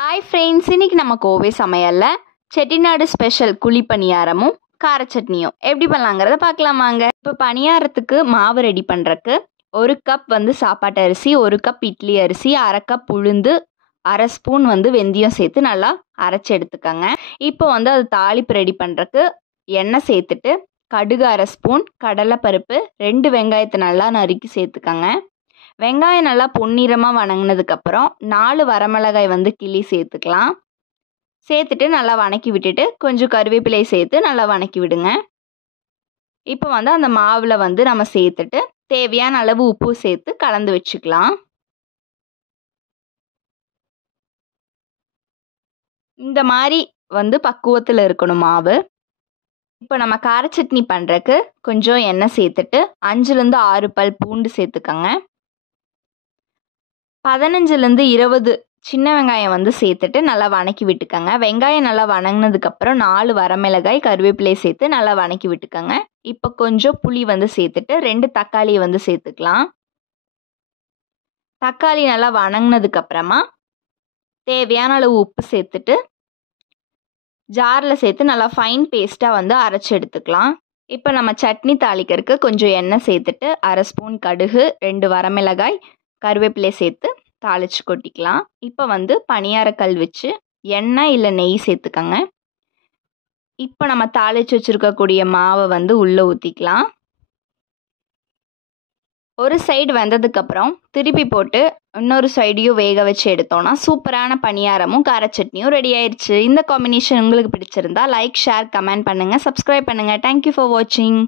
Hi friends, இன்னைக்கு நம்ம கோவை சமையலில் செட்டிநாடு ஸ்பெஷல் குழி பணியாரமும் கார சட்னியும் எப்படி பண்ணலாங்கிறத பார்க்கலாமாங்க. இப்போ பணியாரத்துக்கு மாவு ரெடி பண்ணுறக்கு 1 கப் சாப்பாட்டு அரிசி, 1 கப் இட்லி அரிசி, 1/2 கப் உளுந்து, 1/2 ஸ்பூன் வெந்தயம் சேர்த்து நல்லா அரைச்சி எடுத்துக்கோங்க. இப்போ அது தாளிப்பு ரெடி பண்ணுறக்கு எண்ணெய் சேர்த்துட்டு கடுகு 1/2 ஸ்பூன், கடலைப்பருப்பு, 2 வெங்காயத்தை நல்லா நறுக்கி சேர்த்துக்கோங்க. வெங்காயம் நல்லா பொன்னிறமாக வணங்கினதுக்கப்புறம் 4 வரமிளகாய் கிள்ளி சேர்த்துக்கலாம். சேர்த்துட்டு நல்லா வணக்கி விட்டுட்டு கொஞ்சம் கருவேப்பிலை சேர்த்து நல்லா வணக்கி விடுங்க. இப்போ அந்த மாவில் நம்ம சேர்த்துட்டு தேவையான அளவு உப்பு சேர்த்து கலந்து வச்சுக்கலாம். இந்த மாதிரி பக்குவத்தில் இருக்கணும் மாவு. இப்போ நம்ம கார சட்னி பண்ணுறக்கு கொஞ்சம் எண்ணெய் சேர்த்துட்டு 5லேருந்து 6 பல் பூண்டு சேர்த்துக்கோங்க. 15லேருந்து 20 சின்ன வெங்காயம் சேர்த்துட்டு நல்லா வணக்கி விட்டுக்கோங்க. வெங்காயம் நல்லா வணங்கினதுக்கப்புறம் 4 வரமிளகாய், கருவேப்பிலை சேர்த்து நல்லா வணக்கி விட்டுக்கோங்க. இப்போ கொஞ்சம் புளி சேர்த்துட்டு 2 தக்காளியை சேர்த்துக்கலாம். தக்காளி நல்லா வணங்கினதுக்கப்புறமா தேவையான அளவு உப்பு சேர்த்துட்டு ஜாரில் சேர்த்து நல்லா ஃபைன் பேஸ்ட்டாக அரைச்சி எடுத்துக்கலாம். இப்போ நம்ம சட்னி தாளிக்கிறதுக்கு கொஞ்சம் எண்ணெய் சேர்த்துட்டு 1/2 ஸ்பூன் கடுகு, 2 வரமிளகாய், கருவேப்பிலை சேர்த்து தாளித்து கொட்டிக்கலாம். இப்போ பணியாரக்கல் வச்சு எண்ணெய் இல்லை நெய் சேர்த்துக்கோங்க. இப்போ நம்ம தாளித்து வச்சுருக்கக்கூடிய மாவை உள்ளே ஊற்றிக்கலாம். ஒரு சைடு வெந்ததுக்கப்புறம் திருப்பி போட்டு இன்னொரு சைடையும் வேக வச்சு எடுத்தோன்னா சூப்பரான பணியாரமும் கார சட்னியும் ரெடி ஆயிடுச்சு. இந்த காம்பினேஷன் உங்களுக்கு பிடிச்சிருந்தா லைக், ஷேர், கமெண்ட் பண்ணுங்கள், சப்ஸ்கிரைப் பண்ணுங்கள். தேங்க்யூ ஃபார் வாட்சிங்.